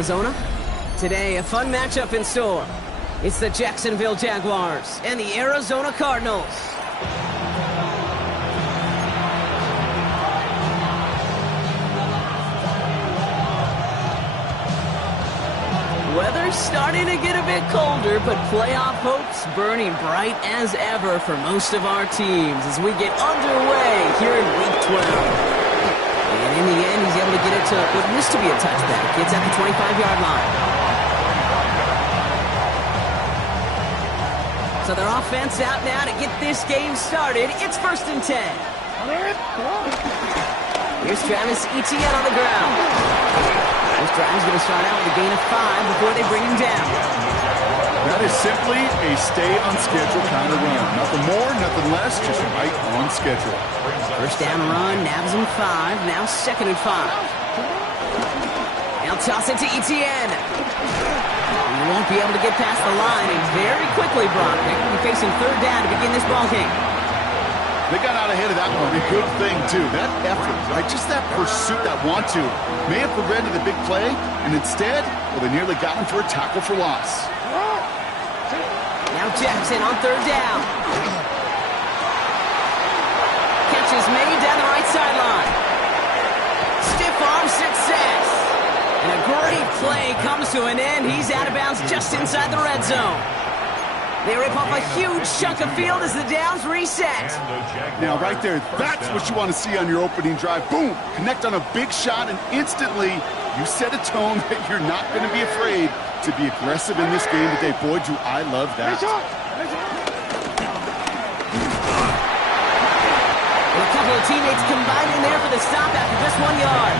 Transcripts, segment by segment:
Arizona. Today, a fun matchup in store. It's the Jacksonville Jaguars and the Arizona Cardinals. Weather's starting to get a bit colder, but playoff hopes burning bright as ever for most of our teams as we get underway here in Week 12. And in the end, he's able to get it to what used to be a touchback. It's at the 25-yard line. So their offense out now to get this game started. It's 1st and 10. Here's Travis Etienne on the ground. This drive's going to start out with a gain of 5 before they bring him down. That is simply a stay-on-schedule kind of run. Nothing more, nothing less, just right on schedule. First down run, nabs him 5, now 2nd and 5. Now toss it to Etienne. He won't be able to get past the line, and very quickly, Brock, they're going to be facing 3rd down to begin this ball game. They got out ahead of that one. A good thing, too. That effort, right? Just that pursuit, that want-to, may have prevented the big play, and instead, well, they nearly got him for a tackle for loss. Now Jackson on 3rd down. Catch is made down the right sideline. Stiff arm success. And a great play comes to an end. He's out of bounds just inside the red zone. They rip off a huge chunk of field as the downs reset. Now, right there, that's what you want to see on your opening drive. Boom! Connect on a big shot, and instantly you set a tone that you're not going to be afraid to be aggressive in this game today. Boy, do I love that. And a couple of teammates combining there for the stop after just 1 yard.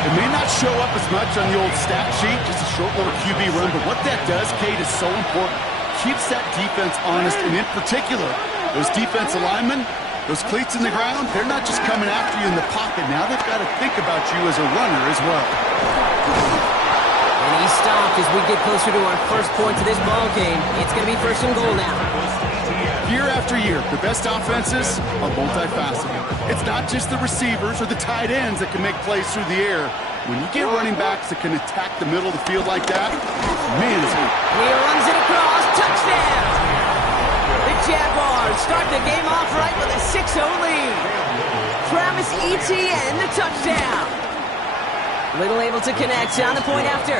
It may not show up as much on the old stat sheet, just a short little QB run, but what that does, Kate, is so important. Keeps that defense honest, and in particular, those defensive linemen, those cleats in the ground, they're not just coming after you in the pocket. Now they've got to think about you as a runner as well. And he stopped as we get closer to our first point to this ball game. It's going to be 1st and goal now. Year after year, the best offenses are multifaceted. It's not just the receivers or the tight ends that can make plays through the air. When you get running backs that can attack the middle of the field like that, man, is it. He runs it across, touchdown! The Jaguars start the game off right with a 6-0 lead. Travis Etienne, the touchdown. Little able to connect on the point after.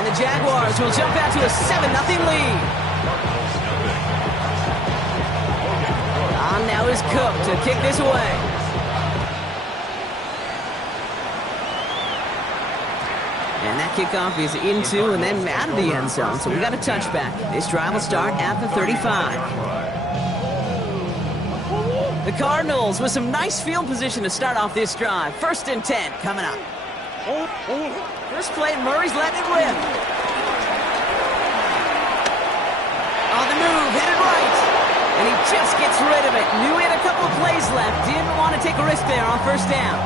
And the Jaguars will jump out to a 7-0 lead. On now is Cook to kick this away. And that kickoff is into and then out of the end zone. So we got a touchback. This drive will start at the 35. The Cardinals with some nice field position to start off this drive. 1st and 10 coming up. First play, Murray's letting it rip. On the move, headed right. And he just gets rid of it. Knew he had a couple plays left. Didn't want to take a risk there on 1st down.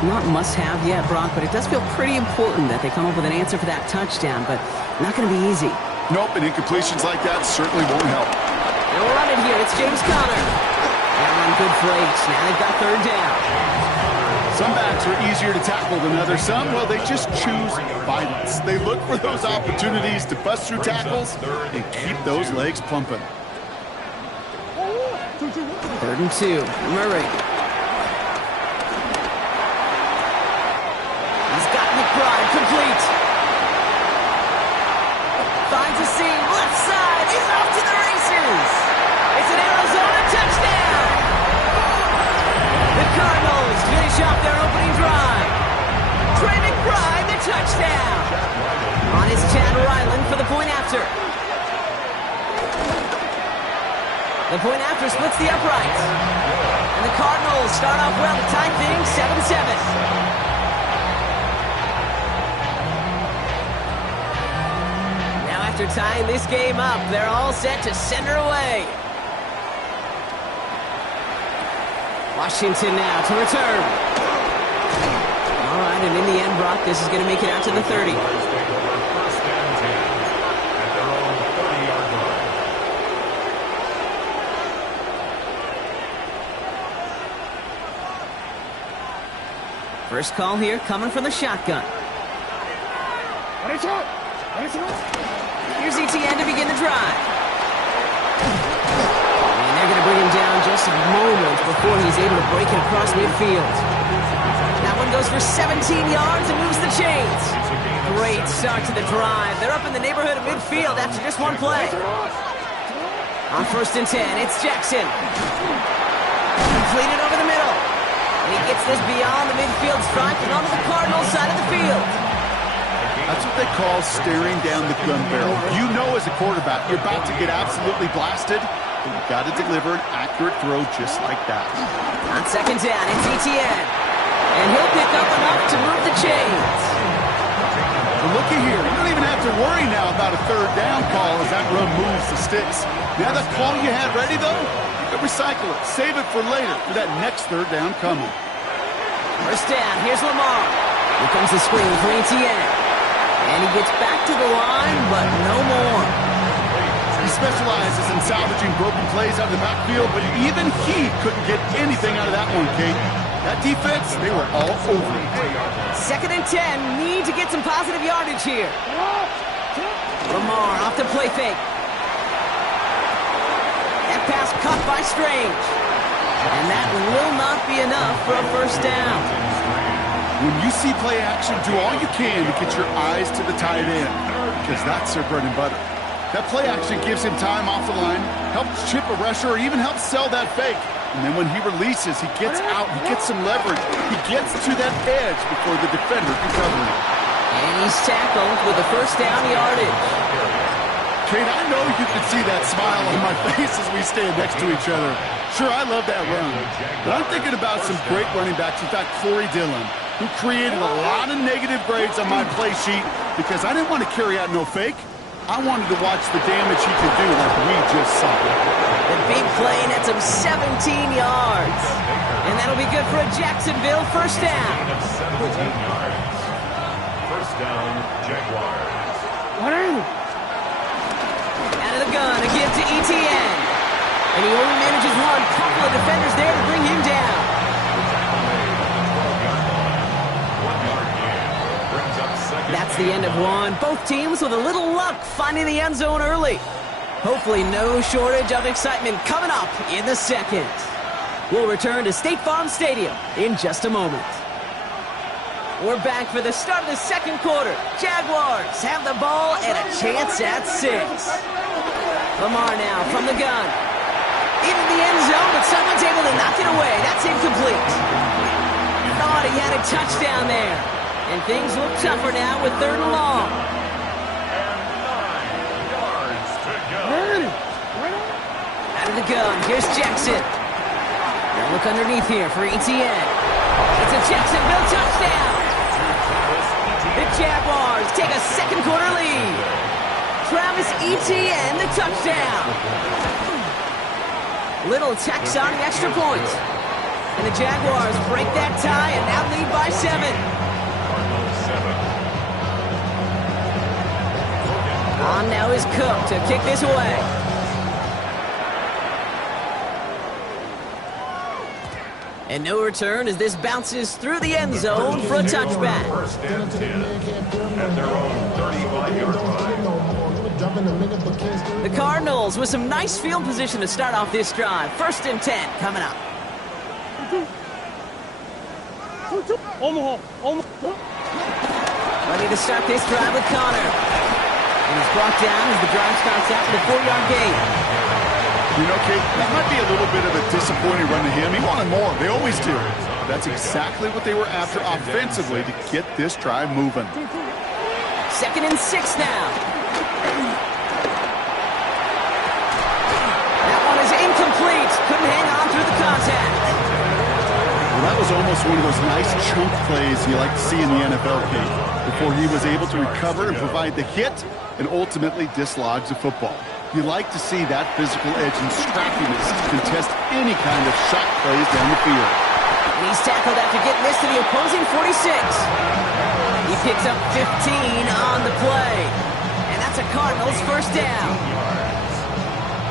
Not must-have yet, Brock, but it does feel pretty important that they come up with an answer for that touchdown, but not going to be easy. Nope, and incompletions like that certainly won't help. They'll run it here. It's James Conner. That run good breaks. Now they've got 3rd down. Some backs are easier to tackle than others. Some, well, they just choose violence. They look for those opportunities to bust through tackles and keep those legs pumping. 3rd and 2. Murray. Complete. Finds a seam. Left side. He's off to the races. It's an Arizona touchdown. The Cardinals finish off their opening drive. Trey McBride, the touchdown. On is Chad Ryland for the point after. The point after splits the uprights. And the Cardinals start off well to tie things 7-7. After tying this game up, they're all set to send her away. Washington now to return. All right, and in the end, Brock, this is going to make it out to the 30. First call here coming from the shotgun. Here's ETN to begin the drive. And they're going to bring him down just a moment before he's able to break it across midfield. That one goes for 17 yards and moves the chains. Great start to the drive. They're up in the neighborhood of midfield after just one play. On 1st and 10, it's Jackson. Completed over the middle. And he gets this beyond the midfield stripe and onto the Cardinals side of the field. That's what they call staring down the gun barrel. You know as a quarterback, you're about to get absolutely blasted, but you've got to deliver an accurate throw just like that. On 2nd down, it's ETN. And he'll pick up enough to move the chains. But looky here, you don't even have to worry now about a 3rd down call as that run moves the sticks. Now that call you had ready, though, you can recycle it. Save it for later for that next 3rd down coming. 1st down, here's Lamar. Here comes the screen for ETN. And he gets back to the line, but no more. He specializes in salvaging broken plays out of the backfield, but even he couldn't get anything out of that one, Kate. That defense, they were all over it. 2nd and 10, need to get some positive yardage here. Lamar off the play fake. That pass caught by Strange. And that will not be enough for a 1st down. When you see play action, do all you can to get your eyes to the tight end, because that's their bread and butter. That play action gives him time off the line, helps chip a rusher, or even helps sell that fake. And then when he releases, he gets out, he gets some leverage. He gets to that edge before the defender can cover him. And he's tackled with a 1st down yardage. Kate, I know you can see that smile on my face as we stand next to each other. Sure, I love that run. But I'm thinking about some great running backs. In fact, Corey Dillon, who created a lot of negative grades on my play sheet because I didn't want to carry out no fake. I wanted to watch the damage he could do like we just saw. The big play nets him 17 yards. And that'll be good for a Jacksonville 1st down. 17 yards. 1st down, Jaguars. Out of the gun, a give to ETN. And he only manages one. Couple of defenders there to bring him down. That's the end of one. Both teams with a little luck finding the end zone early. Hopefully no shortage of excitement coming up in the 2nd. We'll return to State Farm Stadium in just a moment. We're back for the start of the 2nd quarter. Jaguars have the ball and a chance at 6. Lamar now from the gun. Into the end zone, but someone's able to knock it away. That's incomplete. Thought he had a touchdown there. And things look tougher now with 3rd and long. Out of the gun, here's Jackson. Now look underneath here for ETN. It's a Jacksonville touchdown. The Jaguars take a 2nd quarter lead. Travis Etienne, the touchdown. Little tax on the extra point. And the Jaguars break that tie and now lead by 7. On now is Cook to kick this away. And no return as this bounces through the end zone for a touchback. 1st and 10 at their own 35-yard line. The Cardinals with some nice field position to start off this drive. 1st and 10 coming up. Ready to start this drive with Connor. And he's brought down as the drive starts out to the 4-yard gain. You know, Kate, that might be a little bit of a disappointing run to him. He wanted more. They always do. That's exactly what they were after offensively to get this drive moving. 2nd and 6 now. That one is incomplete. Couldn't hang on through the contact. Well, that was almost one of those nice chunk plays you like to see in the NFL, Kate, before he was able to recover and provide the hit and ultimately dislodge the football. You like to see that physical edge and scrappiness to contest any kind of shot plays down the field. And he's tackled after getting this to the opposing 46. He picks up 15 on the play. And that's a Cardinals 1st down.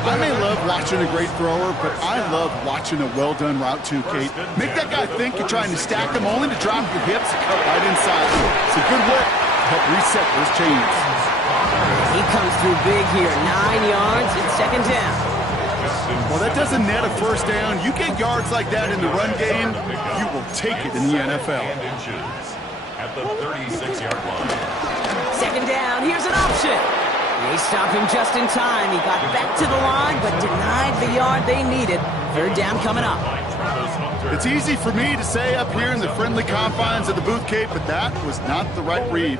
I may love watching a great thrower, but I love watching a well-done route too, Kate. Make that guy think you're trying to stack him only to drop your hips and cut right inside. It's a good work. help reset those chains. He comes through big here. 9 yards. It's second down. Well, that doesn't net a first down. You get yards like that in the run game, you will take it in the NFL. At the 36-yard line. Second down. Here's an option. They stopped him just in time. He got back to the line, but denied the yard they needed. Third down coming up. It's easy for me to say up here in the friendly confines of the booth, Kate, but that was not the right read.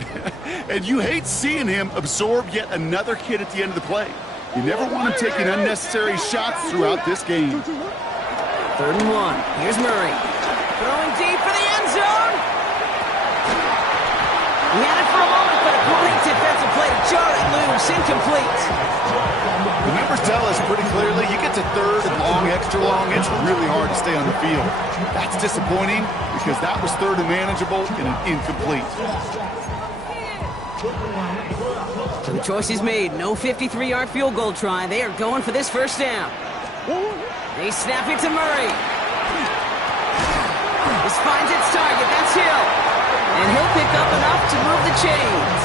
And you hate seeing him absorb yet another hit at the end of the play. You never want him taking unnecessary shots throughout this game. Third and 1. Here's Murray. Throwing deep for the end zone. He had it for a moment, but a great defensive play to jar it loose. Incomplete. The numbers tell us pretty clearly, you get to third and long, extra long, it's really hard to stay on the field. That's disappointing because that was third and manageable and an incomplete. So the choice is made. No 53-yard field goal try. They are going for this first down. They snap it to Murray. This finds its target. That's Hill. And he'll pick up enough to move the chains.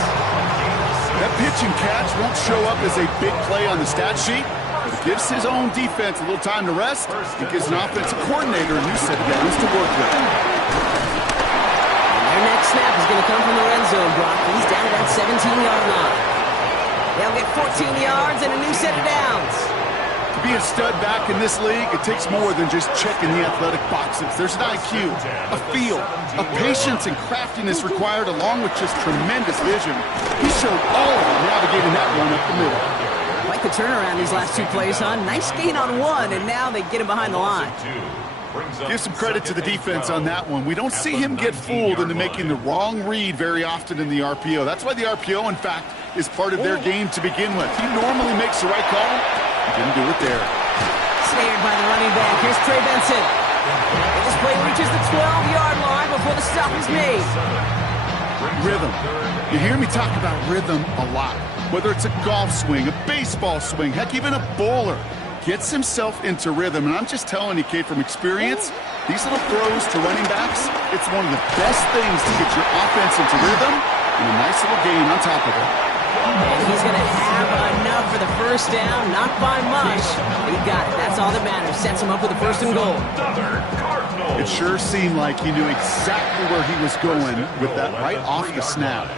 That pitch and catch won't show up as a big play on the stat sheet, but it gives his own defense a little time to rest. It gives an offensive coordinator a new set of downs to work with. And their next snap is going to come from the red zone, Brock. He's down to that 17-yard line. They'll get 14 yards and a new set of downs. To be a stud back in this league, it takes more than just checking the athletic boxes. There's an IQ, a feel, a patience and craftiness required along with just tremendous vision. He showed all of it navigating that run up the middle. Like the turnaround these last 2 plays, huh? Nice gain on 1, and now they get him behind the line. Give some credit to the defense on that one. We don't see him get fooled into making the wrong read very often in the RPO. That's why the RPO, in fact, is part of their game to begin with. He normally makes the right call. He didn't do it there. Snared by the running back. Here's Trey Benson. And this play reaches the 12-yard line before the stop is made. Rhythm. You hear me talk about rhythm a lot. Whether it's a golf swing, a baseball swing, heck, even a bowler. Gets himself into rhythm. And I'm just telling you, Kate, from experience, these little throws to running backs, it's one of the best things to get your offense into rhythm and a nice little gain on top of it. And he's going to have enough for the first down, not by much. He got it. That's all that matters. Sets him up with a first and goal. It sure seemed like he knew exactly where he was going with that right off the snap.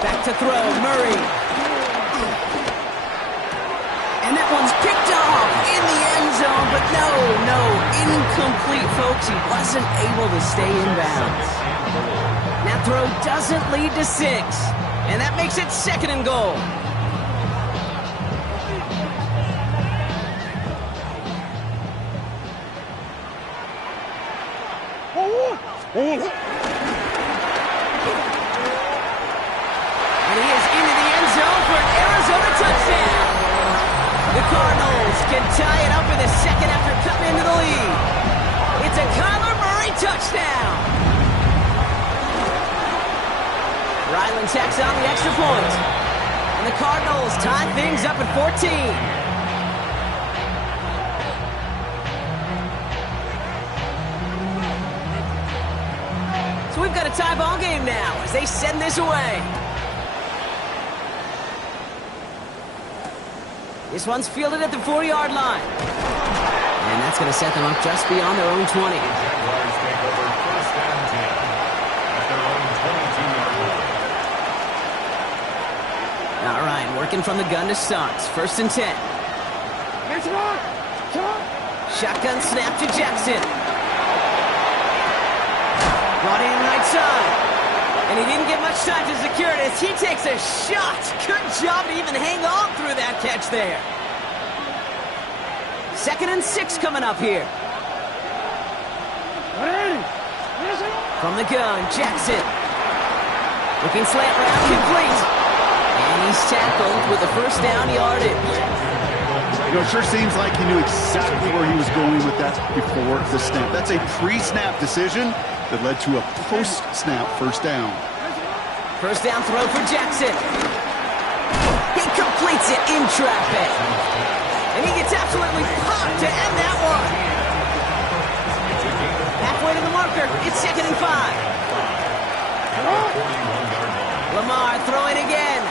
Back to throw, Murray. And that one's picked off in the end zone, but no, incomplete, folks. He wasn't able to stay in bounds. That throw doesn't lead to 6, and that makes it second and goal. And he is into the end zone for an Arizona touchdown. The Cardinals can tie it up in a second after cutting into the lead. It's a Kyler Murray touchdown. Ryland tacks on the extra point. And the Cardinals tie things up at 14. So we've got a tie ball game now as they send this away. This one's fielded at the 40-yard line. And that's going to set them up just beyond their own 20. All right, working from the gun to start. First and 10. Shotgun snap to Jackson. Brought in right side. And he didn't get much time to secure it as he takes a shot. Good job to even hang on through that catch there. Second and 6 coming up here. From the gun, Jackson. Looking slant route, complete. And he's tackled with a first down yardage. You know, it sure seems like he knew exactly where he was going with that before the snap. That's a pre-snap decision that led to a post-snap first down. First down throw for Jackson. He completes it in traffic. And he gets absolutely popped to end that one. Halfway to the marker, it's second and 5. Lamar throwing again.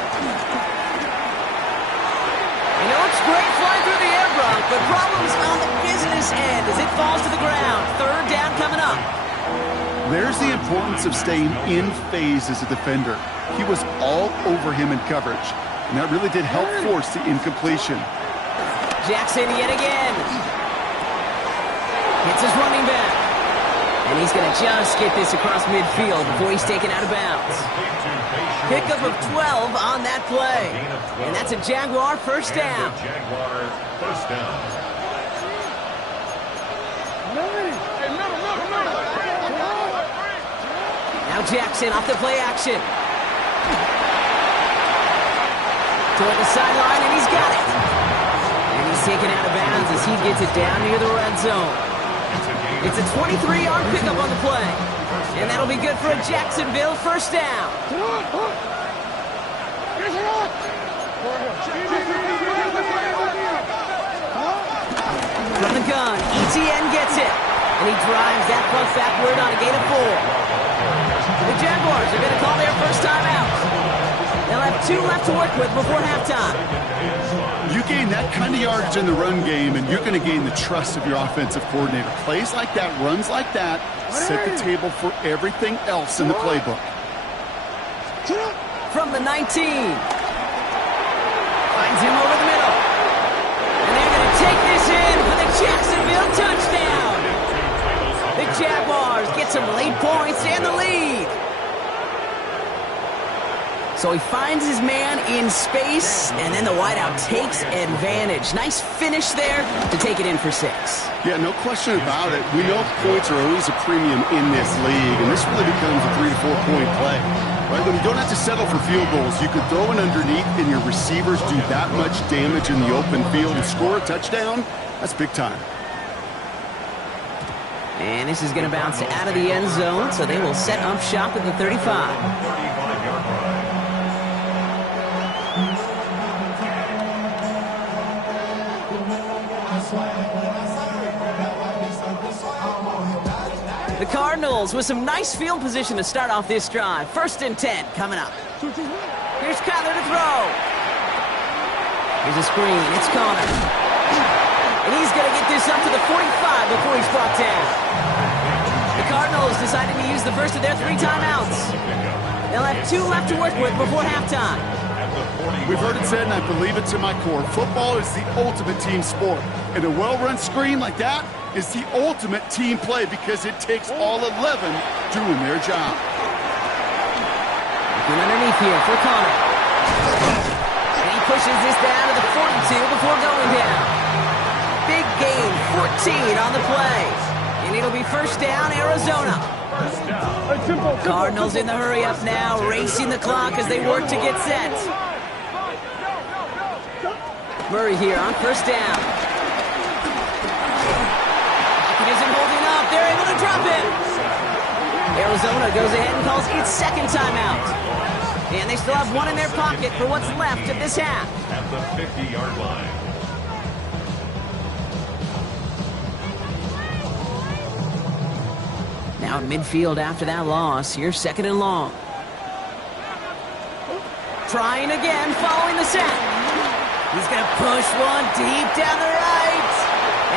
And it looks great flying through the air, Brock, but problems on the business end as it falls to the ground. Third down coming up. There's the importance of staying in phase as a defender. He was all over him in coverage, and that really did help force the incompletion. Jackson yet again. Hits his running back. And he's going to just get this across midfield before he's taken out of bounds. Pickup of 12 on that play. And that's a Jaguar first down. Now Jackson off the play action. Toward the sideline, and he's got it. And he's taken out of bounds as he gets it down near the red zone. It's a 23-yard pickup on the play. And that'll be good for a Jacksonville first down. From the gun, ETN gets it. And he drives that puck backward on a gain of 4. The Jaguars are going to call their first time out. They'll have 2 left to work with before halftime. You gain that kind of yardage in the run game, and you're going to gain the trust of your offensive coordinator. Plays like that, runs like that, set the table for everything else in the playbook. From the 19. Finds him over the middle. And they're going to take this in for the Jacksonville touchdown. The Jaguars get some late points and the lead. So he finds his man in space, and then the wideout takes advantage. Nice finish there to take it in for 6. Yeah, no question about it. We know points are always a premium in this league, and this really becomes a 3 to 4 point play. Right? When you don't have to settle for field goals, you could throw it underneath, and your receivers do that much damage in the open field and score a touchdown. That's big time. And this is going to bounce out of the end zone, so they will set up shop at the 35. The Cardinals with some nice field position to start off this drive. 1st and 10 coming up. Here's Kyler to throw. Here's a screen. It's Connor. And he's going to get this up to the 45 before he's brought down. The Cardinals decided to use the first of their 3 timeouts. They'll have 2 left to work with before halftime. We've heard it said, and I believe it to my core, football is the ultimate team sport. And a well-run screen like that is the ultimate team play because it takes all 11 doing their job. Looking underneath here for Connor. And he pushes this down to the 42 before going down. Big gain, 14 on the play. And it'll be first down, Arizona. Cardinals in the hurry up now, racing the clock as they work to get set. Murray here on first down. He isn't holding up. They're able to drop it. Arizona goes ahead and calls its second timeout. And they still have 1 in their pocket for what's left of this half. At the 50-yard line. Now in midfield after that loss. Here's 2nd and long. Trying again, following the set. He's going to push one deep down the right.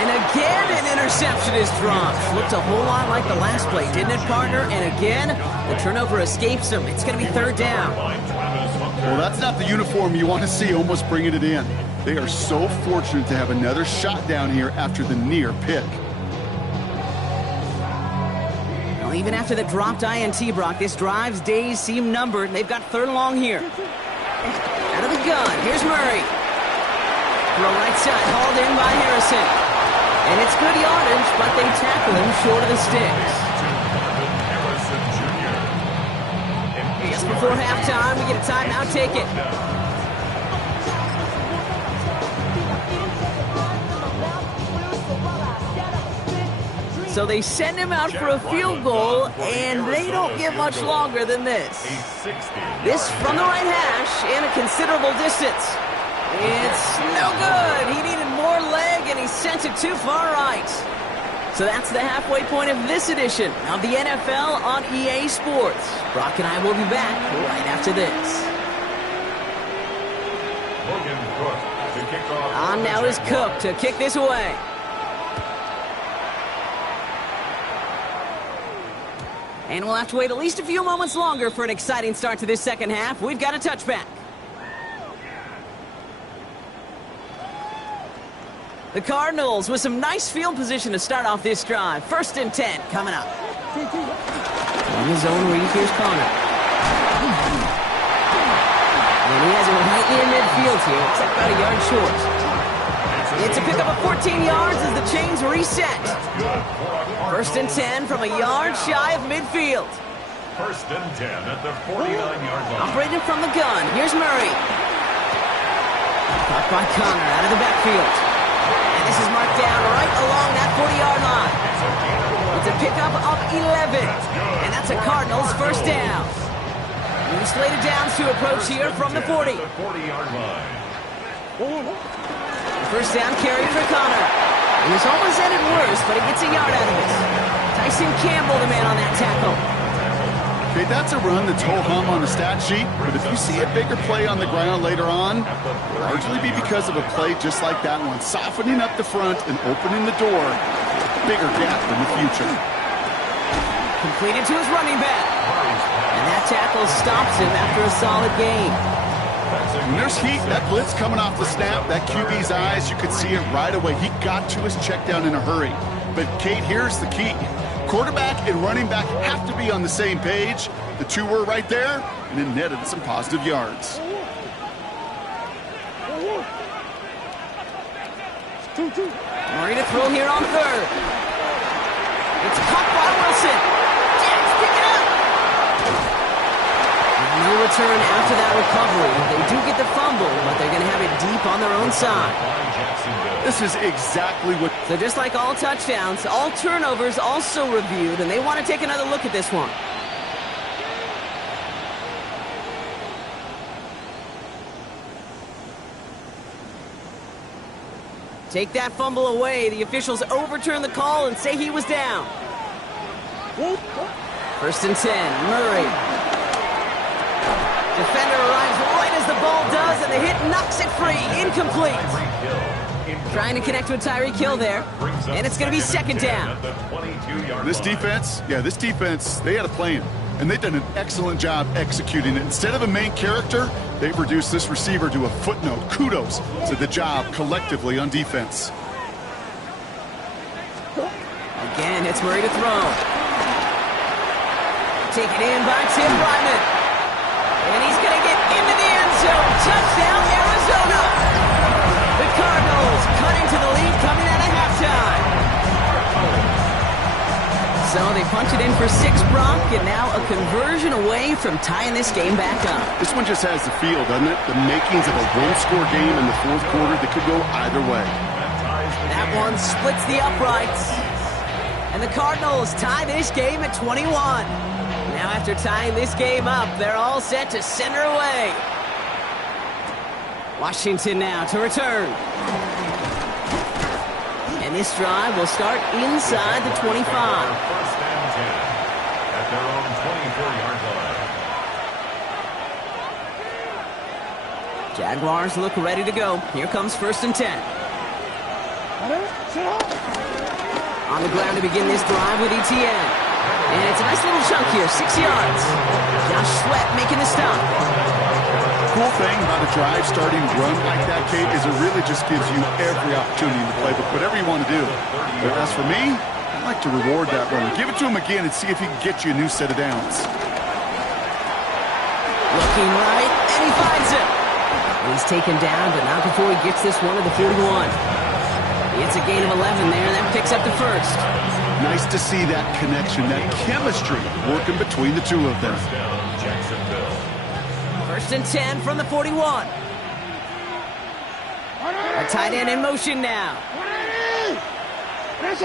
And again, an interception is dropped. Looked a whole lot like the last play, didn't it, partner? And again, the turnover escapes him. It's going to be 3rd down. Well, that's not the uniform you want to see almost bringing it in. They are so fortunate to have another shot down here after the near pick. Well, even after the dropped INT, Brock, this drive's days seem numbered. They've got 3rd and long here. Out of the gun, here's Murray. Throw right side, hauled in by Harrison. And it's good yardage, but they tackle him short of the sticks. Just before halftime, we get a timeout, take it. So they send him out for a field goal, and they don't get much longer than this. This from the right hash in a considerable distance. It's no good. He needed more leg, and he sent it too far right. So that's the halfway point of this edition of the NFL on EA Sports. Brock and I will be back right after this. On now is Cook to kick this away. And we'll have to wait at least a few moments longer for an exciting start to this second half. We've got a touchback. The Cardinals with some nice field position to start off this drive. 1st and 10 coming up. On his own read, here's Connor. And he has it right near midfield here, except about a yard short. It's a pickup of 14 yards as the chains reset. 1st and 10 from a yard shy of midfield. 1st and 10 at the 49-yard line. Operating from the gun, here's Murray. Caught by Connor out of the backfield. And this is marked down right along that 40-yard line. It's a pickup of 11. And that's a Cardinals 1st down. New slated downs to approach here from the 40. 40-yard line. 1st down carry for Connor. And this almost ended worse, but he gets a yard out of it. Tyson Campbell, the man on that tackle. Okay, that's a run that's ho-hum on the stat sheet, but if you see a bigger play on the ground later on, it'll largely be because of a play just like that one, softening up the front and opening the door, bigger gap in the future. Completed to his running back. And that tackle stops him after a solid gain. When there's heat, that blitz coming off the snap, that QB's eyes, you could see it right away. He got to his check down in a hurry. But, Kate, here's the key. Quarterback and running back have to be on the same page. The two were right there, and it netted some positive yards. Murray to throw here on 3rd. It's caught by Wilson. Jags pick it up. No return after that recovery. They do get the fumble, but they're going to have it deep on their own side. This is exactly what... So just like all touchdowns, all turnovers also reviewed, and they want to take another look at this one. Take that fumble away. The officials overturn the call and say he was down. 1st and 10, Murray. Defender arrives right as the ball does, and the hit knocks it free. Incomplete. Trying to connect with Tyreek Hill there, and it's going to be 2nd down. This defense, they had a plan, and they've done an excellent job executing it. Instead of a main character, they've reduced this receiver to a footnote. Kudos to the job collectively on defense. Again, it's Murray to throw. Taken in by Tim Bryman. And he's going to get into the end zone. Touchdown, Arizona. The Cardinals cutting to the lead coming out of halftime. So they punch it in for 6, Brock, and now a conversion away from tying this game back up. This one just has the feel, doesn't it? The makings of a one-score game in the 4th quarter that could go either way. That one splits the uprights. And the Cardinals tie this game at 21. Now after tying this game up, they're all set to send her away. Washington now to return. And this drive will start inside the 25. 1st and 10 at their own 24-yard line. Jaguars look ready to go. Here comes 1st and 10. On the ground to begin this drive with Etienne. And it's a nice little chunk here, 6 yards. Josh Sweat making the stop. Cool thing about a drive starting run like that, Kate, is it really just gives you every opportunity to play, but whatever you want to do. But as for me, I like to reward that run. Give it to him again and see if he can get you a new set of downs. Looking right, and he finds it. He's taken down, but not before he gets this one to the 41. It's a gain of 11 there, and that picks up the 1st. Nice to see that connection, that chemistry working between the two of them. 1st and 10 from the 41. A tight end in motion now. And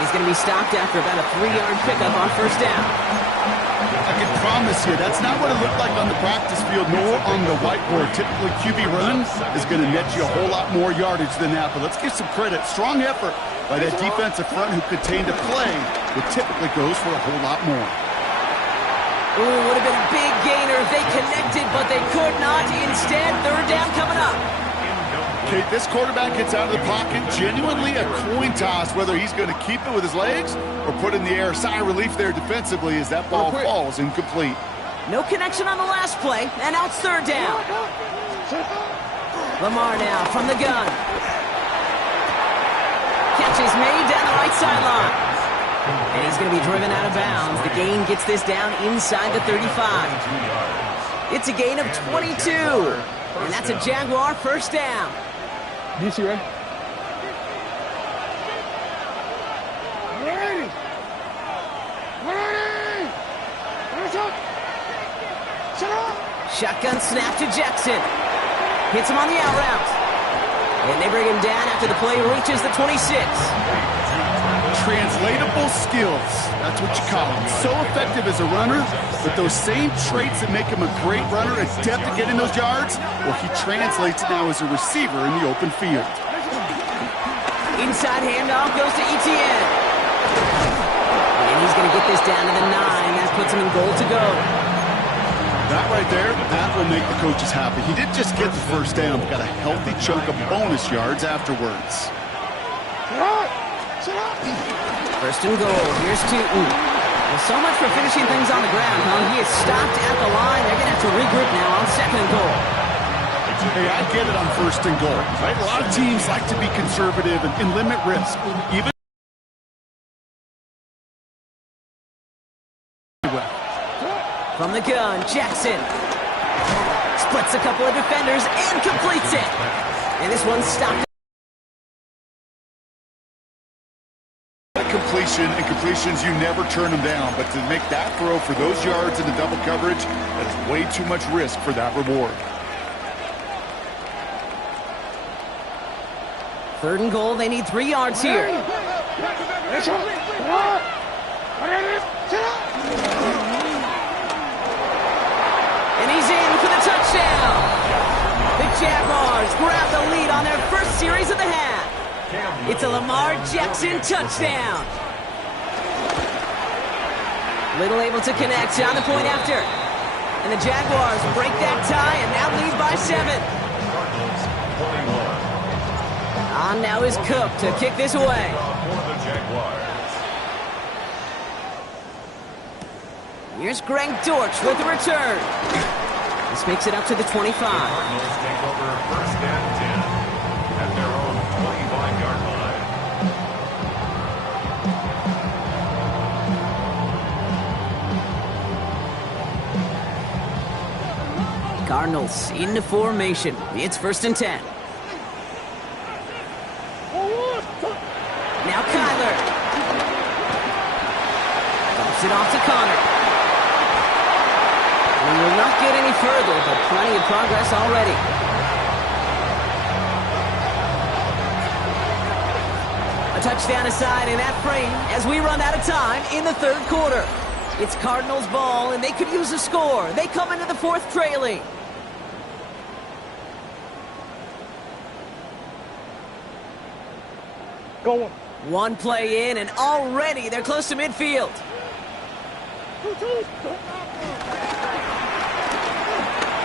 he's going to be stopped after about a 3-yard pickup on 1st down. I can promise you, that's not what it looked like on the practice field nor on the whiteboard. Typically, QB run is going to net you a whole lot more yardage than that. But let's give some credit. Strong effort by that defensive front who contained a play that typically goes for a whole lot more. Ooh, would have been a big gainer if they connected, but they could not. Instead, third down coming up. Okay, this quarterback gets out of the pocket, genuinely a coin toss, whether he's going to keep it with his legs or put it in the air. Sigh of relief there defensively as that ball falls incomplete. No connection on the last play, and now it's third down. Lamar now from the gun. Catch is made down the right sideline. And he's going to be driven out of bounds. The gain gets this down inside the 35. It's a gain of 22. And that's a Jaguar first down. DC, right? Shotgun snap to Jackson. Hits him on the out route. And they bring him down after the play reaches the 26. Translatable skills. That's what you call him. So effective as a runner, but those same traits that make him a great runner, adept at getting those yards, well, he translates it now as a receiver in the open field. Inside handoff goes to Etienne. And he's going to get this down to the 9. That puts him in goal to go. That right there, that will make the coaches happy. He didn't just get the first down, but got a healthy chunk of bonus yards afterwards. First and goal. Here's Tootin. Well, so much for finishing things on the ground, huh? He is stopped at the line. They're going to have to regroup now on second and goal. Hey, I get it on first and goal, right? A lot of teams like to be conservative and limit risk. Even from the gun, Jackson splits a couple of defenders and completes it. And this one's stopped. Completion and completions, you never turn them down. But to make that throw for those yards in the double coverage, that is way too much risk for that reward. Third and goal, they need 3 yards here. And he's in for the touchdown. The Jaguars grab the lead on their first series of the half. It's a Lamar Jackson touchdown. Little able to connect on the point after. And the Jaguars break that tie and now lead by 7. On now is Cook to kick this away. Here's Greg Dortch with the return. This makes it up to the 25. Cardinals into formation. It's first and 10. Now Kyler. Dumps it off to Connor. We will not get any further, but plenty of progress already. A touchdown aside in that frame as we run out of time in the third quarter. It's Cardinals ball, and they could use a score. They come into the fourth trailing. Go on. One play in, and already they're close to midfield.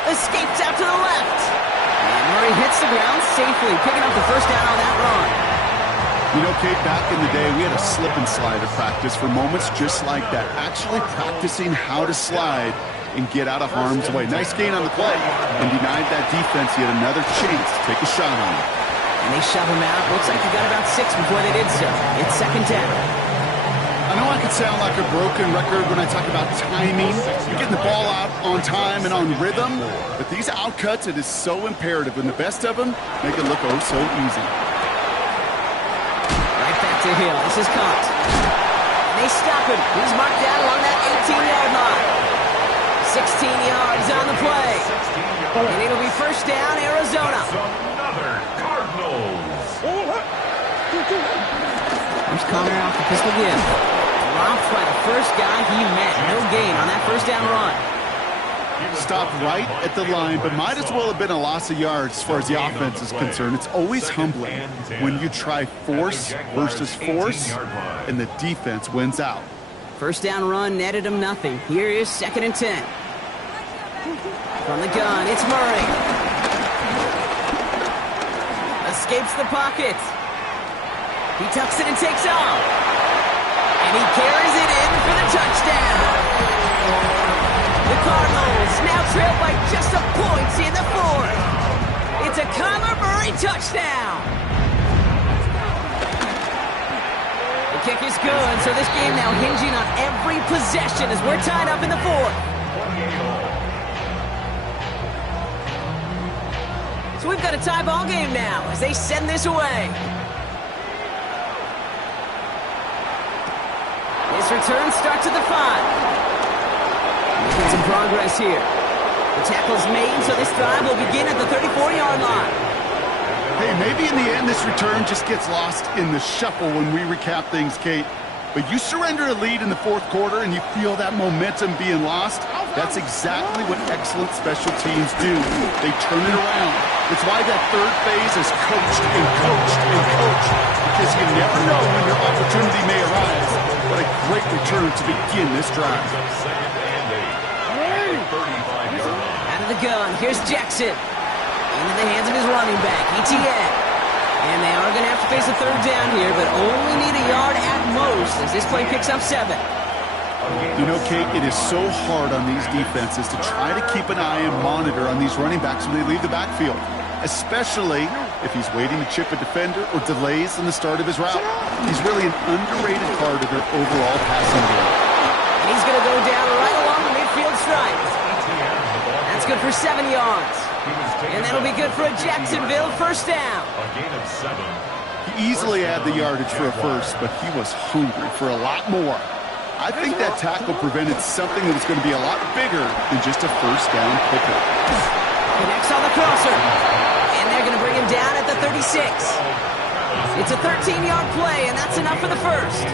Escapes out to the left. And Murray hits the ground safely, picking up the first down on that run. You know, Kate, back in the day, we had a slip and slide at practice for moments just like that. Actually practicing how to slide and get out of harm's way. Nice gain on the play, and denied that defense yet another chance to take a shot on him. And they shove him out. Looks like he got about 6 before they did so. It's second down. I know I can sound like a broken record when I talk about timing. You're getting the ball out on time and on rhythm, but these outcuts, it is so imperative, and the best of them make it look oh so easy. Right back to Hill. This is caught. And they stop him. He's marked down along that 18-yard line. 16 yards on the play. And it'll be first down, Arizona. Here's Connor off the pistol again. Dropped by the first guy he met. No gain on that first down run. Stopped right at the line, but might as well have been a loss of yards as far as the offense is concerned. It's always humbling when you try force versus force, and the defense wins out. First down run netted him nothing. Here is 2nd and 10. From the gun, it's Murray. Escapes the pocket. He tucks it and takes off. And he carries it in for the touchdown. The Cardinals now trail by just a point in the 4th. It's a Kyler Murray touchdown. The kick is good, so this game now hinging on every possession as we're tied up in the 4th. So we've got a tie ball game now as they send this away. This return starts at the 5. Making some progress here. The tackle's made, so this drive will begin at the 34-yard line. Hey, maybe in the end this return just gets lost in the shuffle when we recap things, Kate. But you surrender a lead in the 4th quarter and you feel that momentum being lost. That's exactly what excellent special teams do. They turn it around. It's why that 3rd phase is coached and coached and coached. Because you never know when your opportunity may arise. What a great return to begin this drive. Out of the gun, here's Jackson. Into the hands of his running back, ETN. And they are going to have to face a 3rd down here, but only need a yard at most as this play picks up 7. You know, Kate, it is so hard on these defenses to try to keep an eye and monitor on these running backs when they leave the backfield, especially if he's waiting to chip a defender or delays in the start of his route. He's really an underrated part of their overall passing game. And he's going to go down right along the midfield stripe. That's good for 7 yards. And that'll be good for a Jacksonville first down. A gain of 7. He easily had the yardage for a first, but he was hungry for a lot more. I think that tackle prevented something that was going to be a lot bigger than just a first down pickup. Connects on the crosser. And they're going to bring him down at the 36. It's a 13-yard play, and that's enough for the first.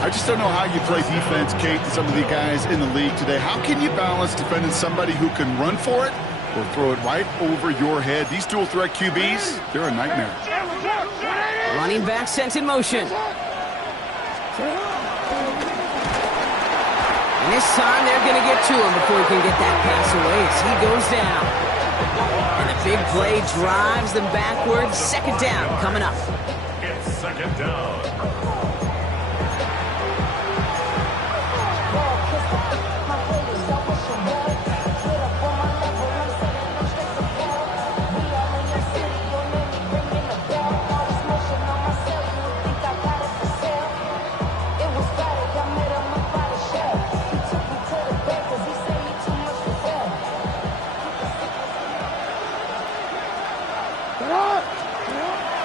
I just don't know how you play defense, Kate, to some of the guys in the league today. How can you balance defending somebody who can run for it or throw it right over your head? These dual threat QBs, they're a nightmare. Running back sent in motion. And this time they're going to get to him before he can get that pass away as he goes down. And the big play drives them backwards. 2nd down coming up. It's 2nd down.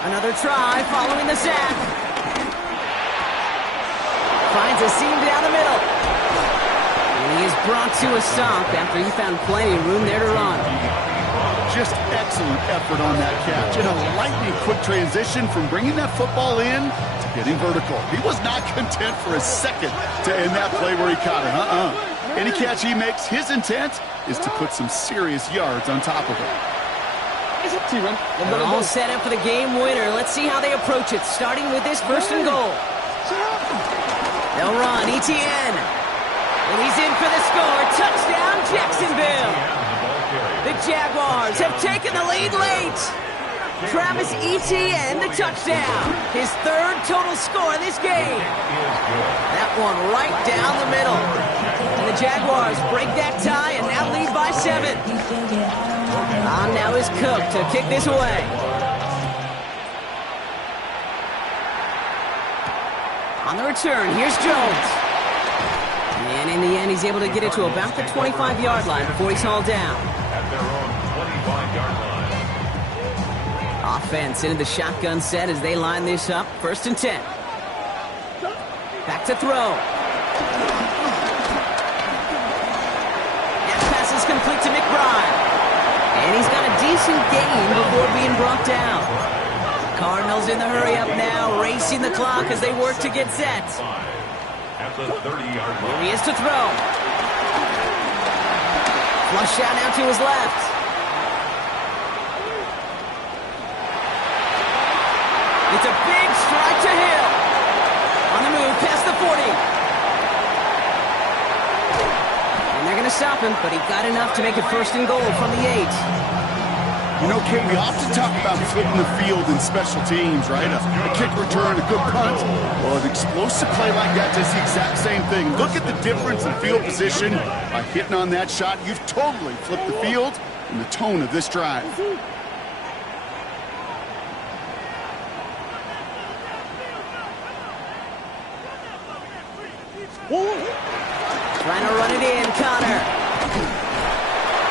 Another try following the sack. Finds a seam down the middle. And he is brought to a stop after he found plenty of room there to run. Just excellent effort on that catch. And a lightning quick transition from bringing that football in to getting vertical. He was not content for a second to end that play where he caught it. Any catch he makes, his intent is to put some serious yards on top of it. They're all set up for the game winner. Let's see how they approach it, starting with this 1st and goal. They'll run, ETN. And he's in for the score. Touchdown, Jacksonville. The Jaguars have taken the lead late. Travis Etienne, the touchdown. His 3rd total score in this game. That one right down the middle. And the Jaguars break that tie and now lead by 7. On now is Cook to kick this away. On the return, here's Jones. And in the end, he's able to get it to about the 25-yard line before he's hauled down. At their own 25-yard line. Offense into the shotgun set as they line this up. 1st and 10. Back to throw. That pass is complete to McBride. And he's got a decent gain before being brought down. Cardinals in the hurry up now, racing the clock as they work to get set. at the 30-yard line. Here he is to throw. Flush out now to his left. It's a big strike to Hill. On the move, past the 40. And they're going to stop him, but he got enough to make it first and goal from the 8. You know, Kate, we often talk about flipping the field in special teams, right? A kick return, a good punt. Well, an explosive play like that does the exact same thing. Look at the difference in field position. By hitting on that shot, you've totally flipped the field and the tone of this drive. Trying to run it in, Connor.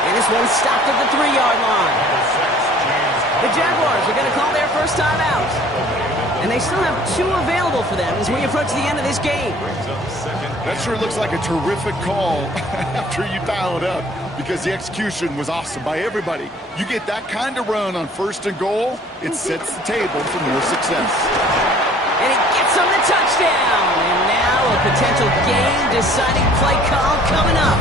And this one's stopped at the 3-yard line. The Jaguars are going to call their first time out. And they still have 2 available for them as we approach the end of this game. That sure looks like a terrific call after you dial it up, because the execution was awesome by everybody. You get that kind of run on first and goal, it sets the table for more success. And he gets on the touchdown. And now a potential game-deciding play call coming up.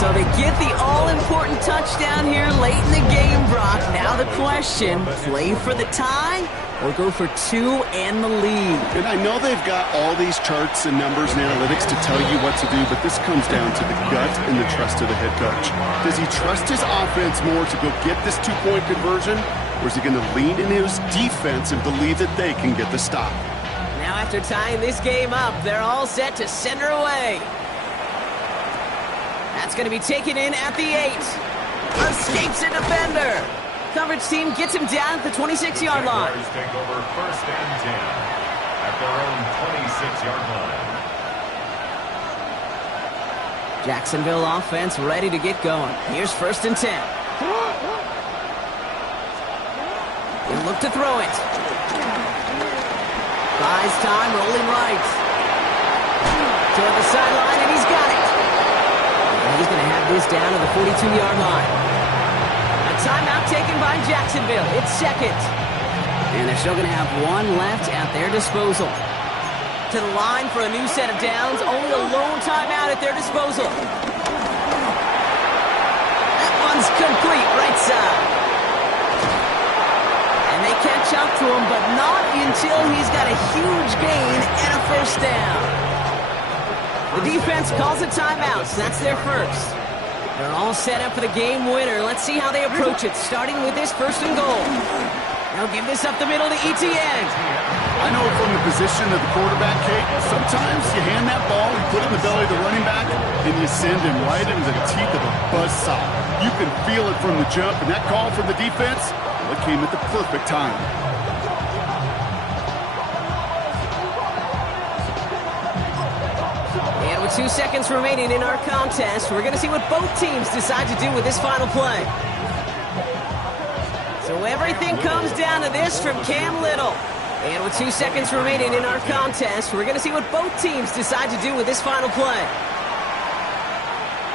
So they get the all-important touchdown here late in the game, Brock. Now the question, play for the tie or go for 2 and the lead? And I know they've got all these charts and numbers and analytics to tell you what to do, but this comes down to the gut and the trust of the head coach. Does he trust his offense more to go get this 2-point conversion, or is he going to lean in his defense and believe that they can get the stop? Now after tying this game up, they're all set to send her away. That's going to be taken in at the 8. Escapes a defender. Coverage team gets him down at the 26-yard line. Jaguars take over first and 10 at their own 26-yard line. Jacksonville offense ready to get going. Here's first and 10. He'll look to throw it. Buys time, rolling right. Toward the sideline, and he's got it. And he's going to have this down to the 42-yard line. A timeout taken by Jacksonville. It's second. And they're still going to have 1 left at their disposal. To the line for a new set of downs. Only a lone timeout at their disposal. That one's complete, right side. And they catch up to him, but not until he's got a huge gain and a first down. The defense calls a timeout, so that's their first. They're all set up for the game winner. Let's see how they approach it, starting with this first and goal. They'll give this up the middle to ETN. I know from the position of the quarterback, Kate, sometimes you hand that ball, you put it in the belly of the running back, and you send him right into the teeth of a buzzsaw. You can feel it from the jump, and that call from the defense, well, it came at the perfect time. And with 2 seconds remaining in our contest, we're going to see what both teams decide to do with this final play. So everything comes down to this from Cam Little. And with 2 seconds remaining in our contest, we're going to see what both teams decide to do with this final play.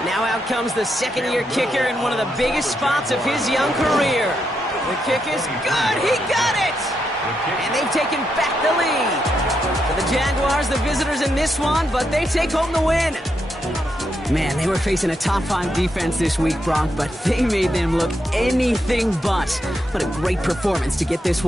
Now out comes the second-year kicker in one of the biggest spots of his young career. The kick is good. He got it. And they've taken back the lead. For the Jaguars, the visitors in this one, but they take home the win. Man, they were facing a top-5 defense this week, Brock, but they made them look anything but. What a great performance to get this win.